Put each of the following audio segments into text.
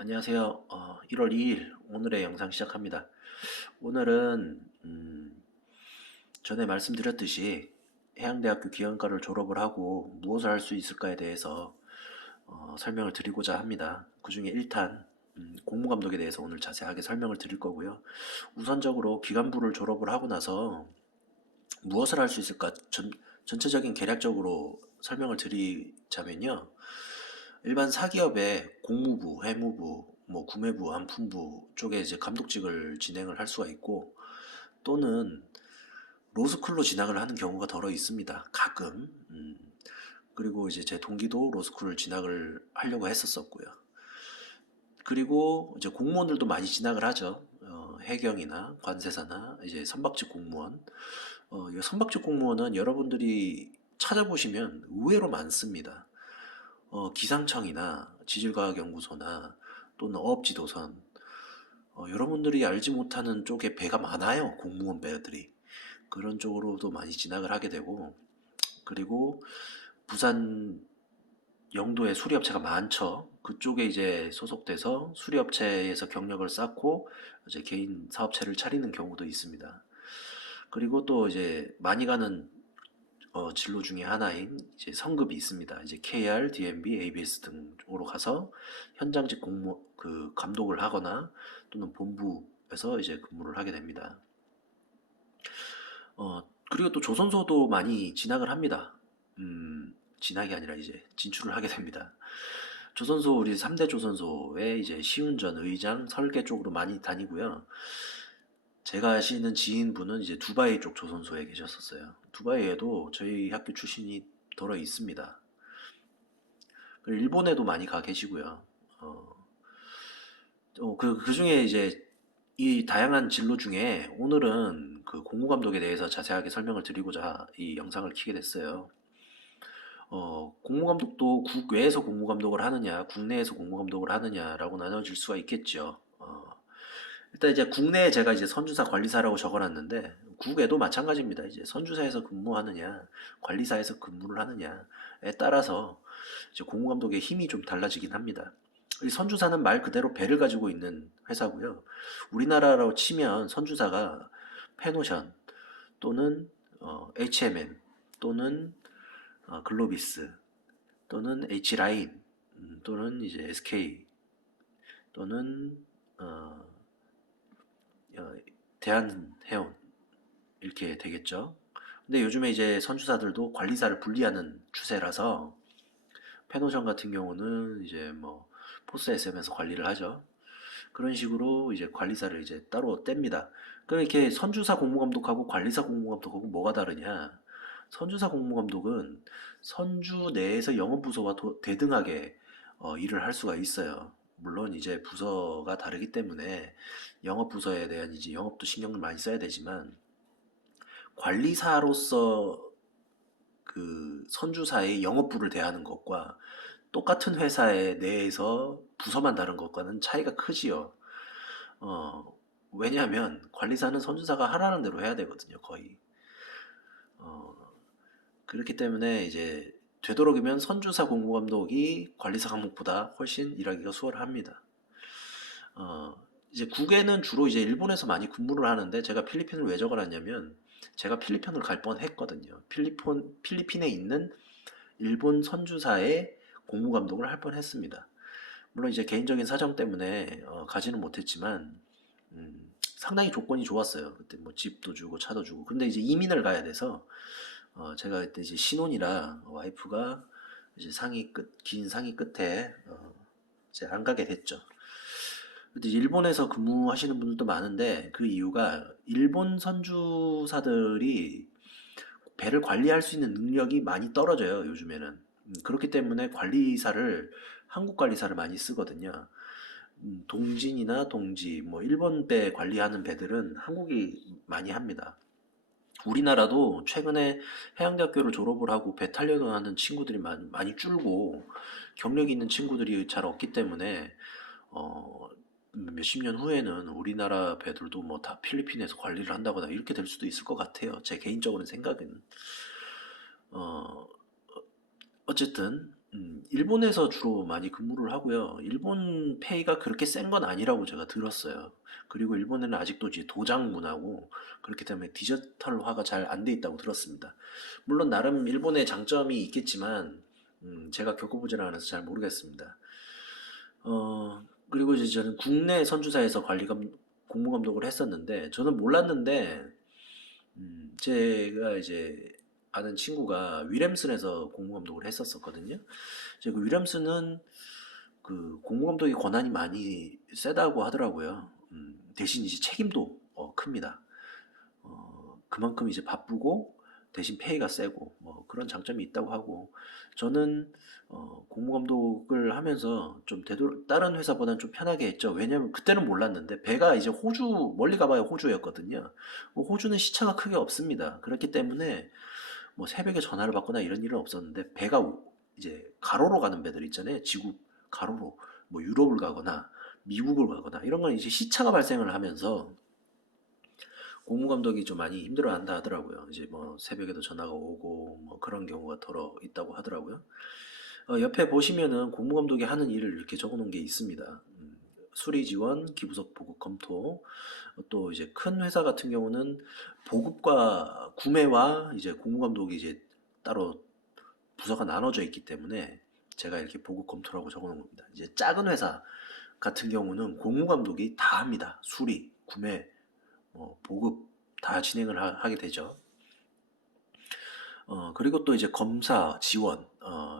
안녕하세요. 1월 2일 오늘의 영상 시작합니다. 오늘은 전에 말씀드렸듯이 해양대학교 기관과를 졸업을 하고 무엇을 할 수 있을까에 대해서 설명을 드리고자 합니다. 그 중에 1탄 공무감독에 대해서 오늘 자세하게 설명을 드릴 거고요. 우선적으로 기간부를 졸업을 하고 나서 무엇을 할 수 있을까 전체적인 계략적으로 설명을 드리자면요. 일반 사기업의 공무부, 해무부, 뭐 구매부, 안품부 쪽에 이제 감독직을 진행을 할 수가 있고 또는 로스쿨로 진학을 하는 경우가 더러 있습니다. 가끔. 그리고 이제 제 동기도 로스쿨을 진학을 하려고 했었었고요. 그리고 이제 공무원들도 많이 진학을 하죠. 해경이나 관세사나 이제 선박직 공무원. 이 선박직 공무원은 여러분들이 찾아보시면 의외로 많습니다. 기상청이나 지질과학연구소나 또는 어업지도선 여러분들이 알지 못하는 쪽에 배가 많아요. 공무원 배들이. 그런 쪽으로도 많이 진학을 하게 되고 그리고 부산 영도에 수리업체가 많죠. 그쪽에 이제 소속돼서 수리업체에서 경력을 쌓고 이제 개인 사업체를 차리는 경우도 있습니다. 그리고 또 이제 많이 가는 진로 중에 하나인 이제 성급이 있습니다. 이제 KR, DMB, ABS 등으로 가서 현장직 감독을 하거나 또는 본부에서 이제 근무를 하게 됩니다. 그리고 또 조선소도 많이 진학을 합니다. 진학이 아니라 이제 진출을 하게 됩니다. 조선소 우리 3대 조선소에 이제 시운전, 의장, 설계 쪽으로 많이 다니고요. 제가 아시는 지인분은 이제 두바이 쪽 조선소에 계셨었어요. 두바이에도 저희 학교 출신이 더러 있습니다. 그리고 일본에도 많이 가 계시고요. 그 중에 이제 이 다양한 진로 중에 오늘은 그 공무감독에 대해서 자세하게 설명을 드리고자 이 영상을 켜게 됐어요. 공무감독도 국외에서 공무감독을 하느냐, 국내에서 공무감독을 하느냐라고 나눠질 수가 있겠죠. 일단 이제 국내에 제가 이제 선주사 관리사라고 적어놨는데 국외도 마찬가지입니다. 이제 선주사에서 근무하느냐, 관리사에서 근무를 하느냐에 따라서 이제 공무감독의 힘이 좀 달라지긴 합니다. 이 선주사는 말 그대로 배를 가지고 있는 회사고요. 우리나라로 치면 선주사가 페노션 또는 HMN 또는 글로비스 또는 H라인 또는 이제 SK 또는 어, 대한해운 이렇게 되겠죠. 근데 요즘에 이제 선주사들도 관리사를 분리하는 추세라서 페노션 같은 경우는 이제 뭐 포스 SM에서 관리를 하죠. 그런 식으로 이제 관리사를 이제 따로 뗍니다. 그럼 이렇게 선주사 공무감독하고 관리사 공무감독하고 뭐가 다르냐? 선주사 공무감독은 선주 내에서 영업부서와 대등하게 일을 할 수가 있어요. 물론 이제 부서가 다르기 때문에 영업부서에 대한 이제 영업도 신경을 많이 써야 되지만 관리사로서 그 선주사의 영업부를 대하는 것과 똑같은 회사의 내에서 부서만 다른 것과는 차이가 크지요. 왜냐하면 관리사는 선주사가 하라는 대로 해야 되거든요, 거의. 어, 그렇기 때문에 이제 되도록이면 선주사 공무감독이 관리사 과목보다 훨씬 일하기가 수월합니다. 어, 이제 국외는 주로 이제 일본에서 많이 근무를 하는데 제가 필리핀을 왜 적어놨냐면 제가 필리핀을 갈 뻔했거든요. 필리핀에 있는 일본 선주사의 공무감독을 할 뻔했습니다. 물론 이제 개인적인 사정 때문에 가지는 못했지만 상당히 조건이 좋았어요. 그때 뭐 집도 주고 차도 주고. 근데 이제 이민을 가야 돼서 제가 그때 이제 신혼이라 와이프가 이제 긴 상의 끝에 이제 안 가게 됐죠. 근데 일본에서 근무하시는 분들도 많은데 그 이유가 일본 선주사들이 배를 관리할 수 있는 능력이 많이 떨어져요, 요즘에는. 그렇기 때문에 한국 관리사를 많이 쓰거든요. 동진이나 동지, 뭐 일본 배 관리하는 배들은 한국이 많이 합니다. 우리나라도 최근에 해양대학교를 졸업을 하고 배 타려고 하는 친구들이 많이 줄고 경력이 있는 친구들이 잘 없기 때문에 어, 몇십 년 후에는 우리나라 배들도 뭐 다 필리핀에서 관리를 한다거나 이렇게 될 수도 있을 것 같아요. 제 개인적인 생각은. 어, 어쨌든 일본에서 주로 많이 근무를 하고요. 일본 페이가 그렇게 센 건 아니라고 제가 들었어요. 그리고 일본에는 아직도 이제 도장 문화고 그렇기 때문에 디지털화가 잘 안 돼 있다고 들었습니다. 물론 나름 일본의 장점이 있겠지만 제가 겪어보지는 않아서 잘 모르겠습니다. 그리고 이제 저는 국내 선주사에서 공무감독을 했었는데 저는 몰랐는데 제가 이제 아는 친구가 윌햄슨에서 공무감독을 했었었거든요. 이제 그 윌햄슨은 그 공무감독의 권한이 많이 세다고 하더라고요. 대신 이제 책임도 큽니다. 그만큼 이제 바쁘고 대신 페이가 세고 뭐 그런 장점이 있다고 하고 저는 공무감독을 하면서 좀 다른 회사보다는 좀 편하게 했죠. 왜냐면 그때는 몰랐는데 배가 이제 호주 멀리 가봐야 호주였거든요. 뭐 호주는 시차가 크게 없습니다. 그렇기 때문에 뭐 새벽에 전화를 받거나 이런 일은 없었는데 배가 이제 가로로 가는 배들 있잖아요. 지구 가로로 뭐 유럽을 가거나 미국을 가거나 이런 건 이제 시차가 발생을 하면서 고무감독이 좀 많이 힘들어한다 하더라고요. 이제 뭐 새벽에도 전화가 오고 뭐 그런 경우가 더러 있다고 하더라고요. 옆에 보시면은 고무감독이 하는 일을 이렇게 적어놓은 게 있습니다. 수리 지원, 기부석 보급 검토, 또 이제 큰 회사 같은 경우는 보급과 구매와 이제 고무감독이 이제 따로 부서가 나눠져 있기 때문에 제가 이렇게 보급 검토라고 적어놓은 겁니다. 이제 작은 회사 같은 경우는 고무감독이 다 합니다. 수리, 구매, 보급 다 진행을 하게 되죠. 그리고 또 이제 검사 지원,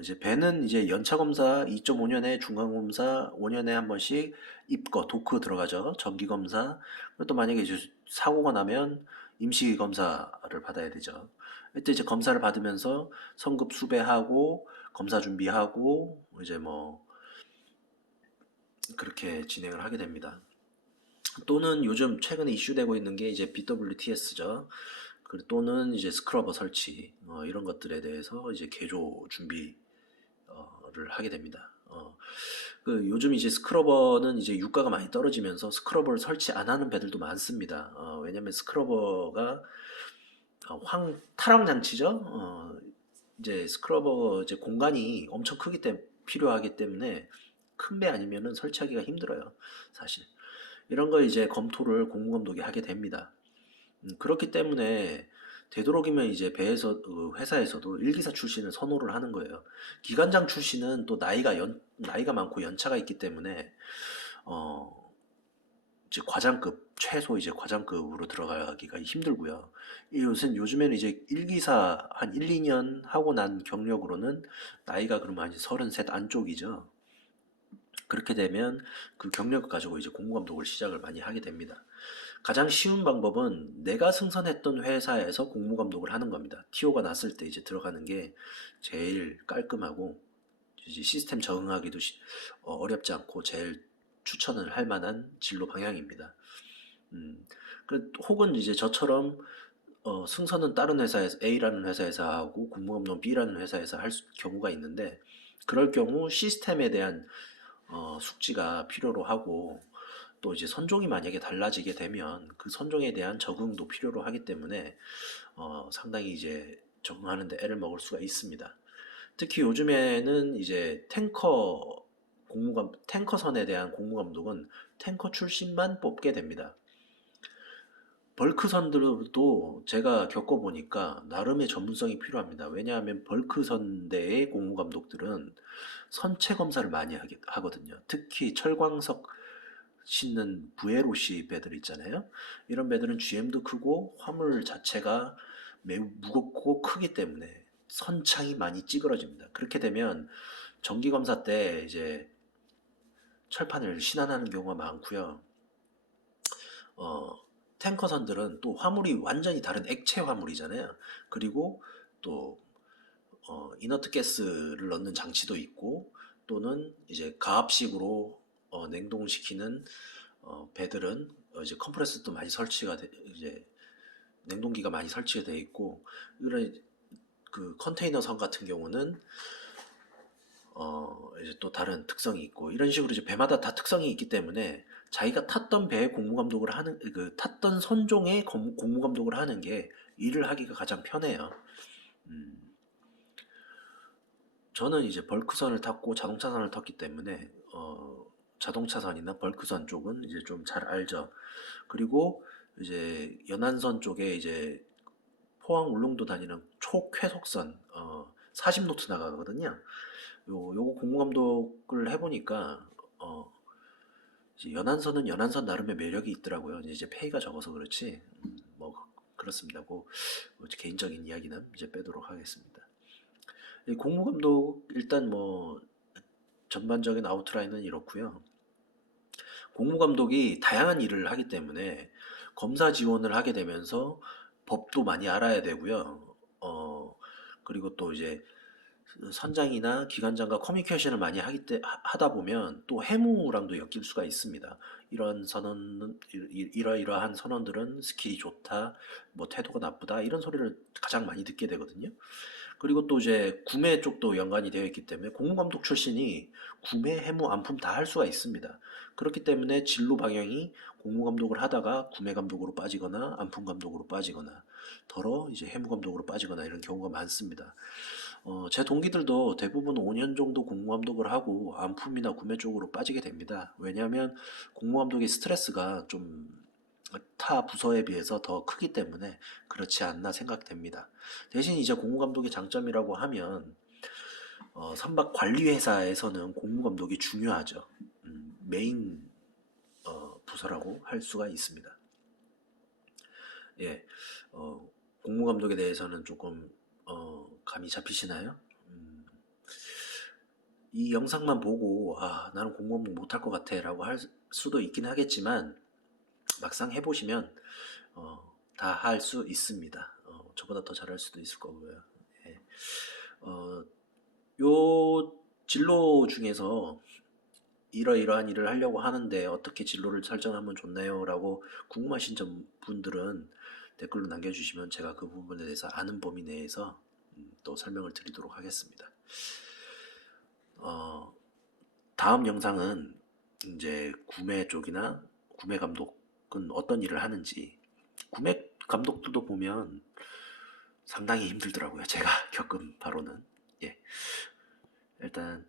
이제 배는 이제 연차 검사 2.5년에 중간 검사 5년에 한 번씩 입거, 도크 들어가죠. 정기 검사. 그리고 또 만약에 이제 사고가 나면 임시 검사를 받아야 되죠. 이때 이제 검사를 받으면서 성급 수배하고 검사 준비하고 이제 뭐 그렇게 진행을 하게 됩니다. 또는 요즘 최근에 이슈되고 있는 게 이제 BWTS죠. 또는 이제 스크러버 설치 이런 것들에 대해서 이제 개조 준비를 하게 됩니다. 그 요즘 이제 스크러버는 이제 유가가 많이 떨어지면서 스크러버를 설치 안 하는 배들도 많습니다. 왜냐면 스크러버가 탈황 장치죠. 이제 스크러버 이제 공간이 엄청 크기 때문에 필요하기 때문에 큰 배 아니면은 설치하기가 힘들어요. 사실 이런 거 이제 검토를 공무감독이 하게 됩니다. 그렇기 때문에 되도록이면 이제 회사에서도 일기사 출신을 선호를 하는 거예요. 기관장 출신은 또 나이가 많고 연차가 있기 때문에 어 이제 최소 이제 과장급으로 들어가기가 힘들고요. 요즘에는 이제 일기사 한 1, 2년 하고 난 경력으로는 나이가 그러면 한 33 안쪽이죠. 그렇게 되면 그 경력을 가지고 이제 공무감독을 시작을 많이 하게 됩니다. 가장 쉬운 방법은 내가 승선했던 회사에서 공무감독을 하는 겁니다. TO가 났을 때 이제 들어가는 게 제일 깔끔하고 이제 시스템 적응하기도 어렵지 않고 제일 추천을 할 만한 진로 방향입니다. 음, 혹은 이제 저처럼 승선은 다른 회사에서 A라는 회사에서 하고 공무감독 B라는 회사에서 할 경우가 있는데 그럴 경우 시스템에 대한 숙지가 필요로 하고 또 이제 선종이 만약에 달라지게 되면 그 선종에 대한 적응도 필요로 하기 때문에 상당히 이제 적응하는 데 애를 먹을 수가 있습니다. 특히 요즘에는 이제 탱커선에 대한 공무감독은 탱커 출신만 뽑게 됩니다. 벌크선들도 제가 겪어보니까 나름의 전문성이 필요합니다. 왜냐하면 벌크선대의 공무감독들은 선체 검사를 많이 하거든요. 특히 철광석 싣는 부에로시 배들 있잖아요. 이런 배들은 GM도 크고 화물 자체가 매우 무겁고 크기 때문에 선창이 많이 찌그러집니다. 그렇게 되면 정기 검사 때 이제 철판을 신안하는 경우가 많고요. 어, 탱커선들은 또 화물이 완전히 다른 액체 화물이잖아요. 그리고 또 이너트 가스를 넣는 장치도 있고 또는 이제 가압식으로 냉동시키는 배들은 이제 컴프레서도 많이 이제 냉동기가 많이 설치가 되어 있고 이런 그 컨테이너선 같은 경우는 이제 또 다른 특성이 있고 이런 식으로 이제 배마다 다 특성이 있기 때문에 자기가 탔던 배의 공무감독을 하는 탔던 선종의 공무감독을 하는 게 일을 하기가 가장 편해요. 음, 저는 이제 벌크선을 탔고 자동차선을 탔기 때문에 자동차선이나 벌크선 쪽은 이제 좀 잘 알죠. 그리고 이제 연안선 쪽에 이제 포항 울릉도 다니는 초쾌속선 40노트 나가거든요. 요거 공무감독을 해보니까 어, 이제 연안선은 연안선 나름의 매력이 있더라고요. 이제 페이가 적어서 그렇지. 뭐 그렇습니다. 뭐 개인적인 이야기는 이제 빼도록 하겠습니다. 이 공무감독 일단 뭐 전반적인 아웃라인은 이렇고요. 공무감독이 다양한 일을 하기 때문에 검사 지원을 하게 되면서 법도 많이 알아야 되고요. 그리고 또 이제 선장이나 기관장과 커뮤니케이션을 많이 하다 보면 또 해무랑도 엮일 수가 있습니다. 이러이러한 선원들은 스킬이 좋다, 뭐 태도가 나쁘다 이런 소리를 가장 많이 듣게 되거든요. 그리고 또 이제 구매 쪽도 연관이 되어 있기 때문에 공무감독 출신이 구매, 해무, 안품 다 할 수가 있습니다. 그렇기 때문에 진로 방향이 공무감독을 하다가 구매감독으로 빠지거나 안품감독으로 빠지거나 더러 이제 해무감독으로 빠지거나 이런 경우가 많습니다. 제 동기들도 대부분 5년 정도 공무감독을 하고 안품이나 구매 쪽으로 빠지게 됩니다. 왜냐하면 공무감독의 스트레스가 좀 타 부서에 비해서 더 크기 때문에 그렇지 않나 생각됩니다. 대신 이제 공무감독의 장점이라고 하면 선박 관리 회사에서는 공무감독이 중요하죠. 메인 부서라고 할 수가 있습니다. 예, 공무감독에 대해서는 조금 감이 잡히시나요? 이 영상만 보고 나는 공무감독 못할 것 같아라고 할 수도 있긴 하겠지만 막상 해보시면 다 할 수 있습니다. 저보다 더 잘할 수도 있을 거고요. 예. 어, 요 진로 중에서 이러이러한 일을 하려고 하는데 어떻게 진로를 설정하면 좋나요? 라고 궁금하신 분들은 댓글로 남겨주시면 제가 그 부분에 대해서 아는 범위 내에서 또 설명을 드리도록 하겠습니다. 어, 다음 영상은 이제 구매 쪽이나 구매 감독은 어떤 일을 하는지 구매 감독들도 보면 상당히 힘들더라고요. 제가 겪은 바로는. 예. 일단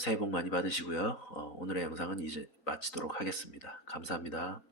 새해 복 많이 받으시고요. 오늘의 영상은 이제 마치도록 하겠습니다. 감사합니다.